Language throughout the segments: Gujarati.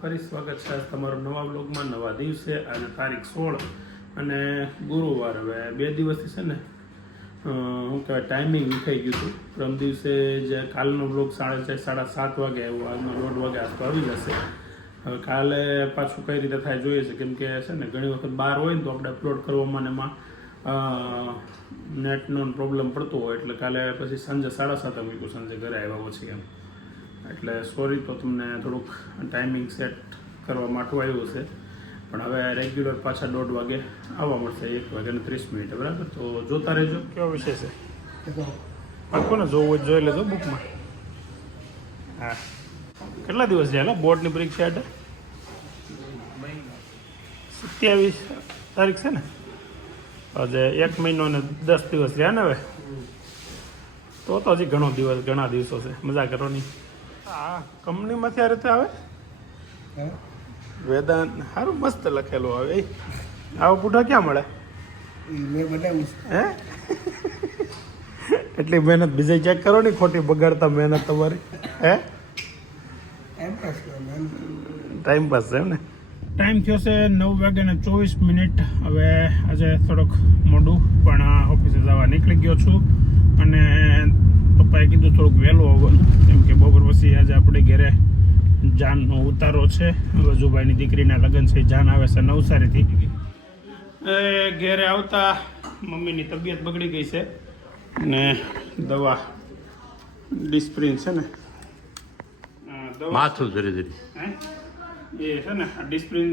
ફરી સ્વાગત છે તમારું નવા બ્લોગમાં નવા દિવસે. આજે તારીખ 16 અને ગુરુવાર. હવે 2 દિવસથી છે ને શું કહેવાય ટાઈમિંગ વિખાઈ ગયું હતું. પ્રથમ દિવસે જે કાલનો બ્લોગ 6:30 7:30 વાગે આવ્યો, આજનો 1:30 વાગે આસપાસ આવી જશે. હવે કાલે પાછું કઈ રીતે થાય જોઈએ છે, કેમ કે છે ને ઘણી વખત બહાર હોય ને તો આપણે અપલોડ કરવામાં ને એમાં નેટનો પ્રોબ્લેમ પડતો હોય, એટલે કાલે પછી સાંજે 7:30 મૂક્યું, સાંજે ઘરે આવ્યા પછી એમ. એટલે સોરી, તો તમને થોડુંક ટાઈમિંગ સેટ કરવા માટે આવ્યું છે, પણ હવે રેગ્યુલર પાછા 1:30 વાગે આવવા મળશે, 1:30 બરાબર. તો જોતા રહેજો. કેવો વિષય છે પાકો ને, જોવું જ જોઈ લેજો બુકમાં. હા, કેટલા દિવસ છે બોર્ડની પરીક્ષા? 27 તારીખ છે ને, આજે 1 મહિનો ને 10 દિવસ રહ્યા ને. હવે તો હજી ઘણા દિવસો છે, મજા કરો નહીં. હા, કંપનીમાંથી આ રીતે આવે વેદાંત, સારું મસ્ત લખેલું આવે. આવા પૂઠા ક્યાં મળે? હે એટલી મહેનત બીજે ચેક કરો ને, ખોટી બગાડતા મહેનત તમારી. હે ટાઈમ પાસ છે એમ ને. ટાઈમ થયો છે 9:24. હવે આજે થોડોક મોડું, પણ ઓફિસે જવા નીકળી ગયો છું. અને પપ્પાએ કીધું થોડુંક વહેલું આવવાનું, કેમ કે બપોર પછી આજે આપણે ઘરે જાનનો ઉતારો છે. વજુભાઈની દીકરીના લગ્ન છે. જાન આવે છે નવસારીથી. ઘેરે આવતા મમ્મીની તબિયત બગડી ગઈ છે, અને દવા ડિસ્પ્રિન છે ને, માથું ધીરે ધીરે એ છે ને ડિસ્પ્રિન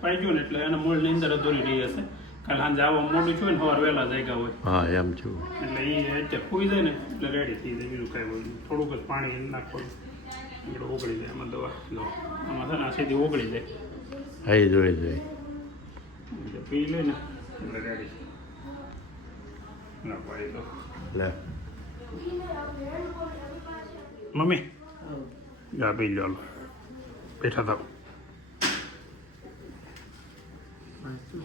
પાઈ ગયું ને, એટલે એના મૂળની અંદર દોરી રહી હશે. કાલે સાંજે આવવા મોડું છું ને, સવાર વહેલા જાગ્યા હોય. હા એમ છું. એટલે એ અત્યારે ખુઈ જાય ને એટલે રેડી થઈ જાય. બીજું કાંઈ હોય, થોડુંક જ પાણી નાખવાનું એટલે ઓગળી જાય. એમાં દવા લો, આમાં છે ને આ સીધી ઓગળી જાય. હા એ જોઈ જોઈ એટલે પી લે ને એટલે રેડી ના પાડી દો. લે મમ્મી જા પી લો, બેઠા થાવ.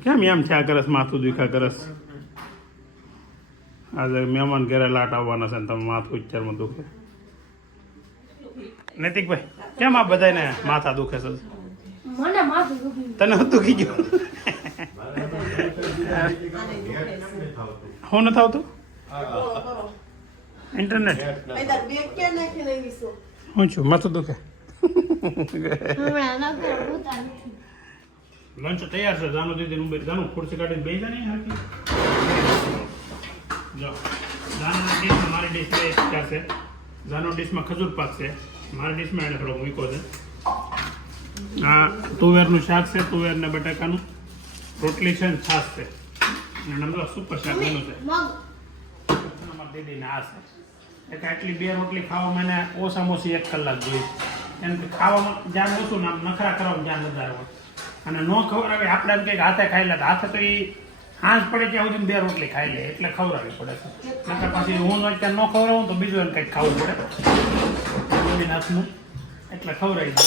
કેમ એમ થયા કરસ, માથું દુખા કરસ? આજે મહેમાન ઘરે લાટ આવવાના છે ને તમે માથું વિચારમાં દુખે. નૈતિકભાઈ, કેમ આ બધાને માથા દુખે છે? તને શું દુખી ગયું? હું નથી આવતું ઇન્ટરનેટ. હું છું માથું દુખે. લંચ તૈયાર છે. જાનું દીદી જાનું ખુરશી કાઢીને બેસી જાય ને. જો જાનના ડીશમાં મારી ડીશ બે છે. જાનો ડીશમાં ખજૂર પાક છે, મારી ડીશમાં એને થોડોક મૂક્યો છે. આ તુવેરનું શાક છે, તુવેર ને બટાકાનું. રોટલી છે ને છાશ છે. અને બધું સુપર શાક બન્યું છે. અમારા દીદીને આ છે. એટલે આટલી 2 રોટલી ખાવામાં એને ઓછામાં ઓછી 1 કલાક જોઈએ. એમ કે ખાવામાં ધ્યાન ઓછું ને આમ નખરા કરવામાં ધ્યાન વધારે હોય. અને ન ખવડાવે આપણે એમ કંઈક હાથે ખાઈ લે, હાથે તો એ હાંસ પડે ત્યાં સુધી 2 રોટલી ખાઈ લે, એટલે ખવડાવવી પડે છે. નકર પછી હું અત્યારે ન ખવડાવું તો બીજું એને કંઈક ખાવું પડે હાથનું, એટલે ખવડાવી દે.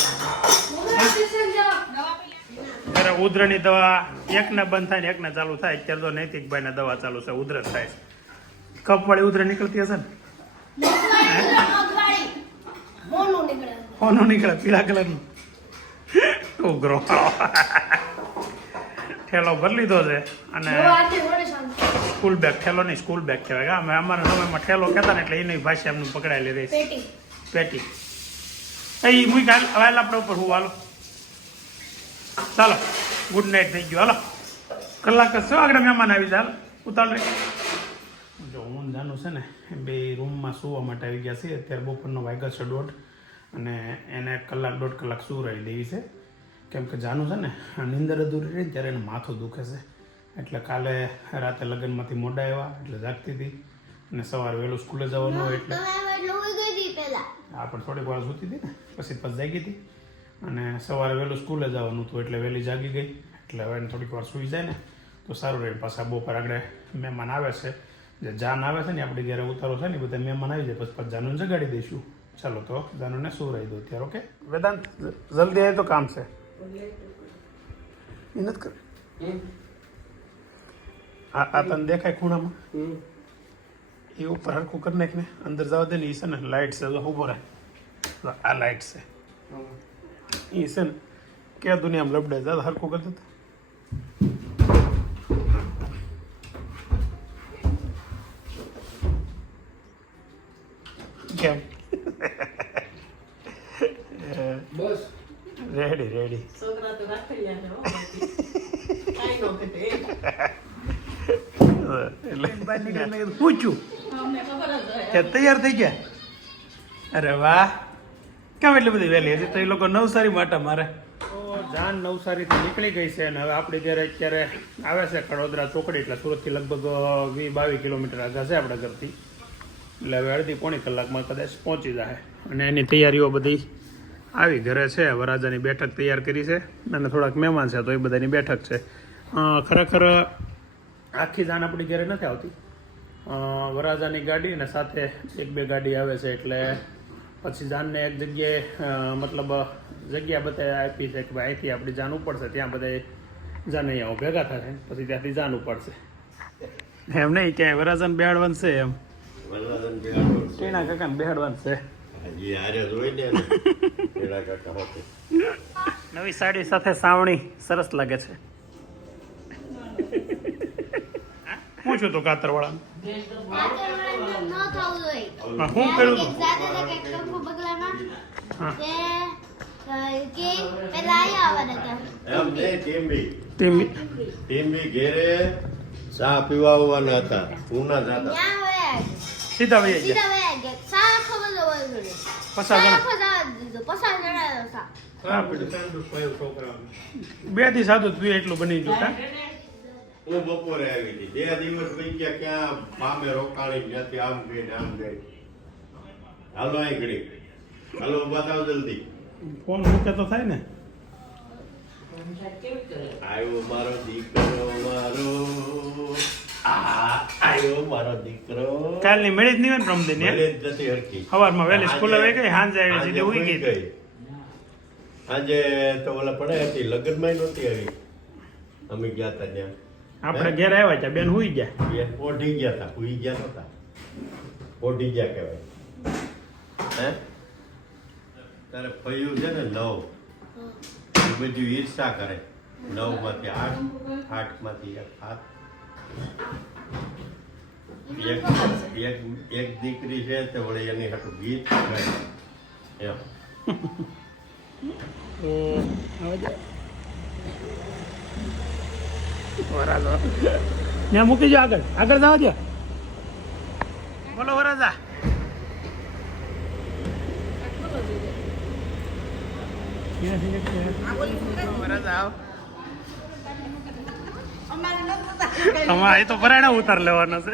ત્યારે ઉધરસની દવા એકને બંધ થાય ને એકને ચાલુ થાય. અત્યારે તો નૈતિકભાઈને દવા ચાલુ છે, ઉધરસ થાય છે. કપવાળી ઉધરસ નીકળતી હશે ને? હોનું નીકળે, પીળા કલરનું. ઉઘરો ઠેલો ભરી લીધો છે. અને સ્કૂલ બેગ, ઠેલો નહીં સ્કૂલ બેગ કહેવાય. અમે અમારા સમયમાં ઠેલો કહેતા ને, એટલે એની ભાષા એમનું પકડાયેલી રહી. પેટી એ મૂકી હાલ. હવે આપણે ઉપર હું હાલો, ચાલો ગુડ નાઇટ થઈ ગયો. હાલો કલાક જ છો, આગળ મહેમાન આવી જાય. ઉતાર રે. જો હું જાનું છે ને બે રૂમમાં સુવા માટે આવી ગયા છે. અત્યારે બપોરનો વાગ્યો છે 1:30, અને એને 1-1.5 કલાક સુવરાવી દેવી છે. કેમ કે જાનું છે ને નીંદર અધૂરી રહી ત્યારે એને માથું દુખે છે. એટલે કાલે રાતે લગ્નમાંથી મોડા આવ્યા એટલે જાગતી હતી, અને સવારે વહેલું સ્કૂલે જવાનું હોય એટલે હા, પણ થોડીક વાર સૂતી હતી ને, પછી જાગી હતી. અને સવારે વહેલું સ્કૂલે જવાનું હતું એટલે વહેલી જાગી ગઈ. એટલે હવે એને થોડીક વાર સૂઈ જાય ને તો સારું રહે. પાછા બપોર આગળ મહેમાન આવે છે, જે જાન આવે છે ને આપણી ઘરે ઉતારો છે ને, બધા મહેમાન આવી જાય પછી જાનુને જગાડી દઈશું. ચાલો તો જાનુને સુવરાવી દો અત્યારે. ઓકે વેદાંત, જલ્દી આવે તો કામ છે. મહેનત કર. આ તને દેખાય ખૂણામાં એ ઉપર હરખું કરી નાખ ને, અંદર જવા દે ને. એ છે ને લાઇટ છે, ઉભો રહે. આ લાઇટ છે એ છે ને કે દુનિયામાં લબડે જા હરખું કરતો કેમ બસ રેડી રેડી છોકરા તો રાખડ્યા છે હો કાઈ નો ઘટે એટલે પૂછ્યું અમને ખબર જ હોય કે તૈયાર થઈ ગયા અરે વાહ કેમ એટલી બધી વહેલી હજી તો એ લોકો નવસારી માટે મારે તો જાન નવસારીથી નીકળી ગઈ છે અને હવે આપણે જ્યારે અત્યારે આવે છે કડોદરા ચોકડી એટલે સુરતથી લગભગ 20-22 કિલોમીટર આગળ છે આપણા ઘરથી એટલે હવે અડધી પોણી કલાકમાં કદાચ પહોંચી જાય અને એની તૈયારીઓ બધી આવી ઘરે છે વરાજાની બેઠક તૈયાર કરી છે અને થોડાક મહેમાન છે તો એ બધાની બેઠક છે ખરેખર આખી જાન આપણી ઘરે નથી આવતી વરાજાની ગાડી અને સાથે 1-2 ગાડી આવે છે એટલે પછી જાનને એક જગ્યાએ મતલબ જગ્યા બધા આપી છે કે ભાઈ અહીંથી આપણી જાન ઉપડશે ત્યાં બધા જાન અહીંયા ભેગા થશે પછી ત્યાંથી જાન ઉપડશે એમ નહીં ક્યાંય વરાજાને બેહાડવાનું છે એમ ટીણા કાકાને બેહાડવાનું છે નવી સાડી સાથે સાવણી સરસ લાગે છે હું છું તો કાતરવાળા હું કર્યું હતું ચા પીવા આવવાના હતા પૂના જતા સીધા વહી ગયા બે દી સાદું પીએ એટલું બની ગયું કા હું બપોરે આવી હતી 2 દિવસ વહી ગયા ક્યાં મામે રોકાણી ત્યાંથી આમ ગઈ ને આમ ગઈ હાલો અહીં ઘડી હાલો બતાવ જલ્દી ફોન મૂકે તો થાય ને આવ્યો મારો દીકરો મારો આવ્યો મારો દીકરો કાલની મેળી જ નહીં હોય ને રમદીન ભલે જ જતી હરખી સવારમાં વહેલી સ્કૂલે વહી ગઈ સાંજે આવી સીધી ઉઈ ગઈ આજે તો ઓલા પડે હતી લગ્નમાં નહોતી આવી અમે ગયા હતા ત્યાં આપણે ઘેર આવ્યા ત્યાં બેન હુઈ ગયા બેન ઓઢી ગયા હતા હુઈ ગયા નહોતા ઓઢી ગયા કહેવાય હે તારે ફયું છે ને 9 એ બધું ઈર્ષા કરે 9 માંથી 8 8 માંથી 7 એક દીકરી છે તે વળી એની હાટું ગીત ગાય એમ ત્યાં મૂકી જાઓ આગળ જવા દો બોલો વરાજા અમારે તો પરાણે ઉતાર લેવાનો છે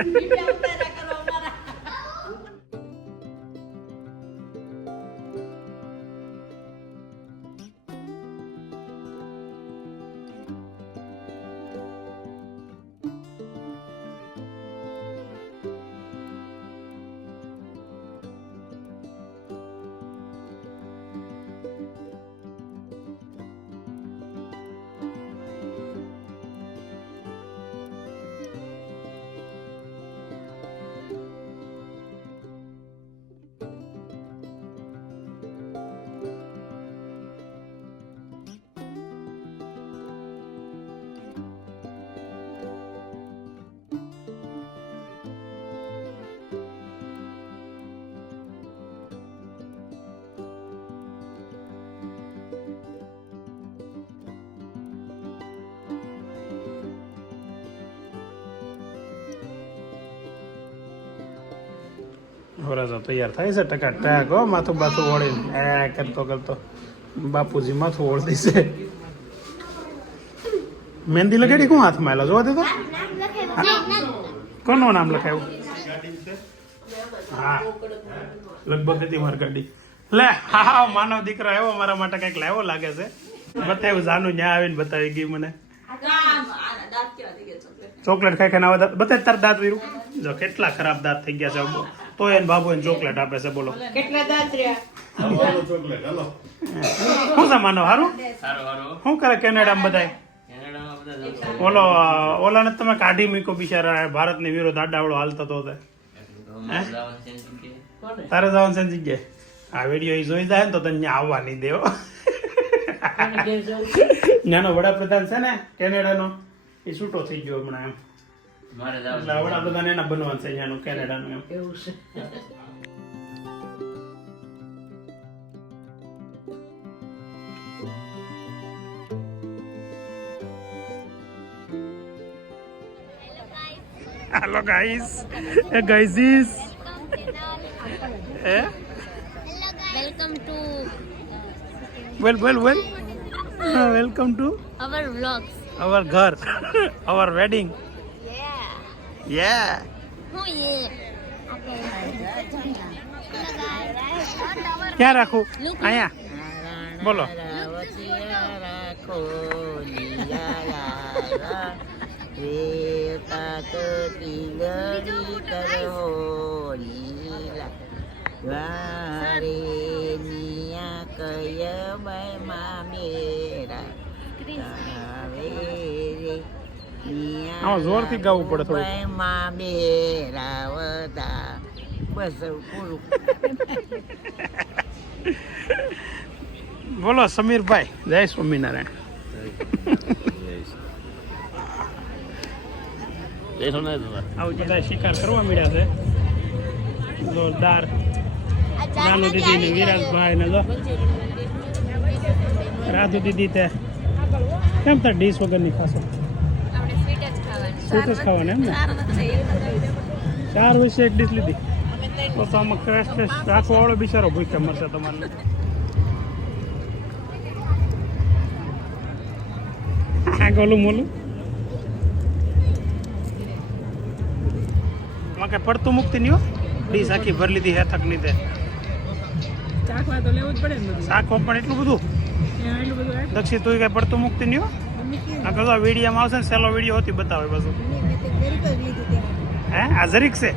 વરાજો તૈયાર થાય છે ટકા ટક હો માથું બાથું ઓળીને કરતો કરતો બાપુજી માથું ઓળતી છે મહેંદી લગાડી કોણ હાથમાં એલા જોવા દેતો કોનું નામ લખાયું હા લગભગ હતી મારી ગાડી લે હા માનવ દીકરો આવ્યો મારા માટે કઈક લાવ્યો લાગે છે બતાવ્યું જાનું ન્યા આવીને બતાવી ગઈ મને ચોકલેટ ખાઈ ખાઈને આવે બતાય તાર દાંત વીરું જો કેટલા ખરાબ દાંત થઈ ગયા છે તો એને બાબુ એને ચોકલેટ આપે છે બોલો કેટલા દાંત રહ્યા ચોકલેટ હાલો શું છે માનવ હારું શું કરે કેનેડામાં બધાય ઓલાને તમે કાઢી મૂકો બિચારા ભારતની વિરોધ આડાવડો હાલતો તો તારે જવાનું છે જગ્યાએ આ વિડીયો એ જોઈ જાય ને તો તને આવવા નહીં દેવો કોને ઘેર જવું? નાનો વડાપ્રધાન છે ને કેનેડાનો એ છૂટો થઈ ગયો હમણાં એમ મારે એટલે વડાપ્રધાન એના બનવાનું છે અહીંયાનું કેનેડાનું એમ એવું છે. हेलो गाइस गाइसिस Welcome to well welcome to our vlogs. Our घर our wedding Yeah. Yeah Oh yeah. क्या रखूं आया बोलो રાખો લીયા રેતા કતી ગરી કરો લીલા વારે નિયા કય મા મેરા આવે આમાં જોરથી ગાવું પડે થોડું. મા મેરા વદા બસ પૂરું. બોલો સમીરભાઈ જય સ્વામિનારાયણ આવું બધા શિકાર કરવા મળ્યા છે જોરદાર નાનુ દીદી ને વિરાજભાઈ ને જો રાધુ દીદી તે કેમ તાર ડીશ વગર ની ખાશો આપણે સ્વીટ જ ખાવાનું. સ્વીટ જ ખાવાનું એમ ને 4 વર્ષે એક ડીશ લીધી તો આમાં ક્રેશ રાખવા વાળો બિચારો ભૂખે મરશે તમારે આ ગોલું મોલું માં કઈ પડતું મુક્તિ નહીં હો ડીશ આખી ભરી લીધી હે થક ની તે ચાખવા તો લેવું જ પડે ને બધું. શાક પણ એટલું બધું એટલું બધું રાખ. દક્ષી તું કઈ પડતું મુક્તિ નહીં હો આ કદા વિડીયોમાં આવશે ને સેલો વિડીયો હોતી બતાવે બધું હે આ જરીક છે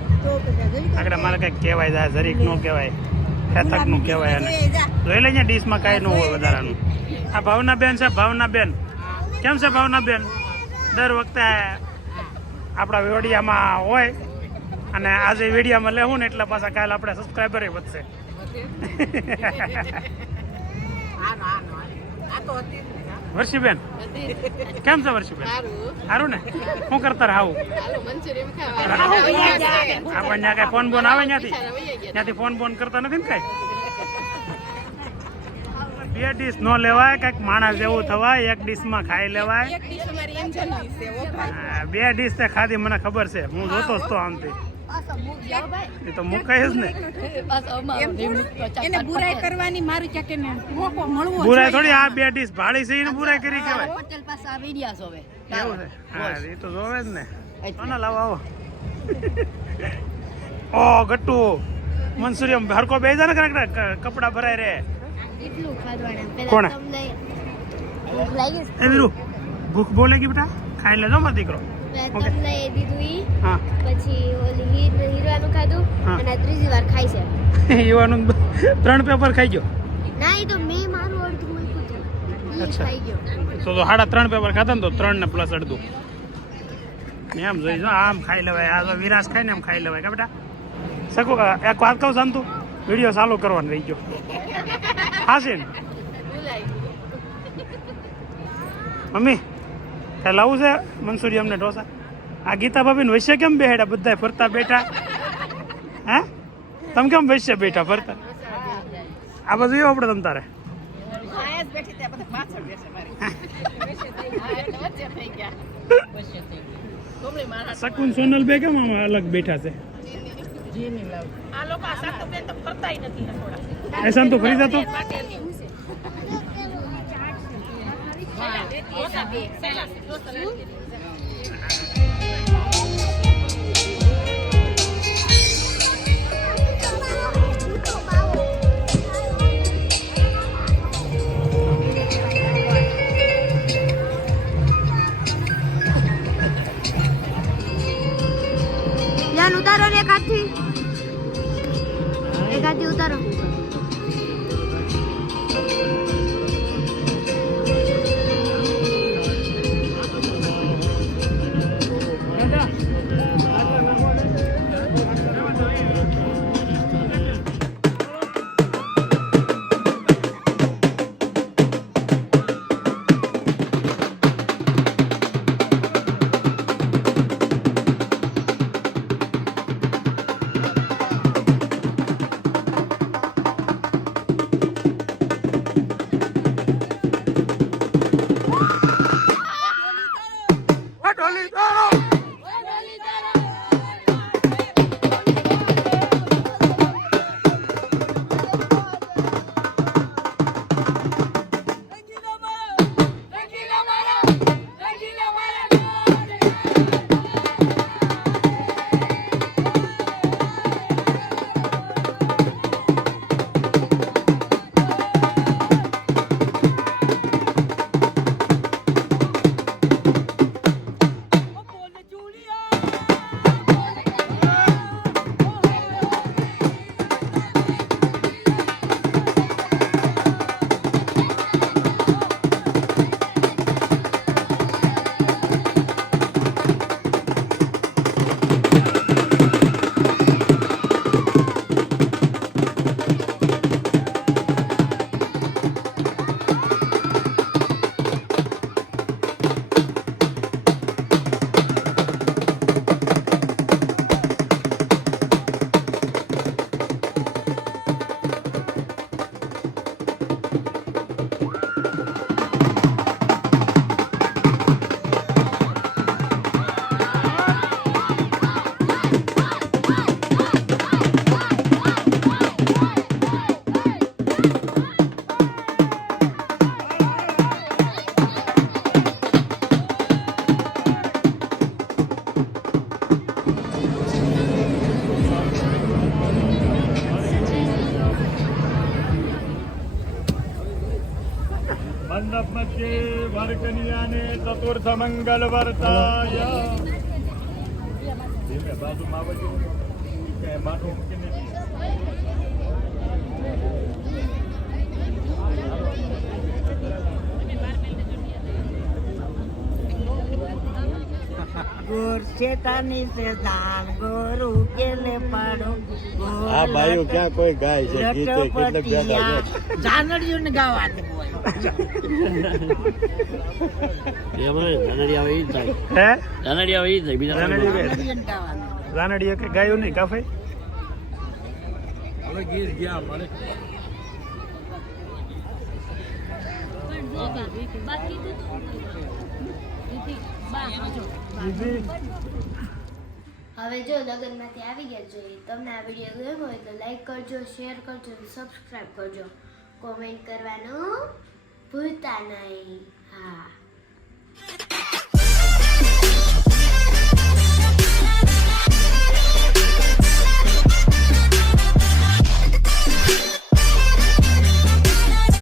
આગળ મારે કઈક કહેવાય છે આ જરીક નો કહેવાય હેથક નું કહેવાય અને જોઈ લે અહીંયા ડીશમાં કાંઈ ન હોય વધારાનું આ ભાવના બેન છે ભાવના બેન કેમ છે ભાવના બેન દર વખતે આપણા વિડીયામાં હોય અને આજે વિડીયામાં લેવું ને એટલે પાછા કાલે આપણે સબસ્ક્રાઈબર વધશે વર્ષીબેન કેમ છે વર્ષીબેન સારું ને શું કરતા આવું આપણે ત્યાં કઈ ફોન બોન આવે ત્યાંથી ફોન બોન કરતા નથી ને કઈ બે ડીશ ન લેવાય કઈક માણસ જેવું થવાય એક ડીશમાં ખાઈ લેવાય બે ડીશ તે ખાધી મને ખબર છે હું જોતો જ તો આમથી એ તો મુકાય જ ને એને બુરાઈ કરવાની મારી ચાકે ને મોકો મળવો બુરાઈ થોડી આ બે ડીશ ભાડી છે એને બુરાઈ કરી કહેવાય હોટેલ પાસે આ વિડિયા જોવે એવું છે હા એ તો જોવે જ ને કોને લાવો આવો ઓ ગટ્ટુ મનસુરિયમ હરકો બે જા ને કપડા ભરાય રે કેટલું ખાધવાના કોણે? પહેલા તમને ભૂખ લાગી છે? એ દીધું ભૂખ બોલેગી બેટા ખાઈ લેજો મારો દીકરો પહેલા તમને એ દીધું ઈ હા પછી ઓલી હીરવાનું ખાધું હા. અને આ ત્રીજી વાર ખાઈ છે એવાનું 3 પેપર ખાઈ ગયો ના એ તો મેં મારું અડધું મૂક્યું હતું ઈ અચ્છા. ખાઈ ગયો તો 3.5 પેપર ખાતા ને તો 3 ને પ્લસ અડધું એમ જોઈ જો આમ ખાઈ લેવાય આ તો વિરાસ ખાઈને એમ ખાઈ લેવાય કે બેટા સકો એક વાત કહું શાંતુ વિડીયો ચાલુ કરવાનો રહી ગયો હાસીન મમ્મી કઈ લાવું છે મંસુરિયમ ને ઢોસા આ ગીતા ભાભી ને વૈશ્ય કેમ બેહેડા બધા ફરતા બેઠા હે તમે કેમ વૈશ્ય બેઠા ફરતા આ બધું એવું આપણે તમ તારે આયાસ બેઠી ત્યાં બધા પાછળ બેસે મારી વચ્ચે થઈ ગયા પછી થઈ ગયું. ગમડી મારા શકુન સોનલ બે કેમ આમાં અલગ બેઠા છે જી નહીં લાવ. આ લોકો આ સાત બેન તો ફરતાય નથી થોડા. એસાન તો ફરી જતો જાન ઉતારો ને એક હાથથી ઉતારો મંડપ મધ્યે વરકન્યાને ચતુર્થ મંગલ વર્તાય ધીમે બાજુમાં આવજો કે માટો મૂકીને ગોર શેતાની સે દાન ગોરુ કેલે પાડો આ બાયો ક્યાં કોઈ ગાય છે ગીતે કેટલાક ગાતા છે જાનડિયું ને ગાવા દે હે જાનડિયું ગાવાનું રાનડીએ કે ગાયું નહીં કાફે હવે જો લગ્નમાંથી આવી ગયા જોઈએ તમને આ વિડીયો ગમ્યો હોય તો લાઈક કરજો શેર કરજો સબસ્ક્રાઈબ કરજો કોમેન્ટ કરવાનું ભૂલતા નહીં હા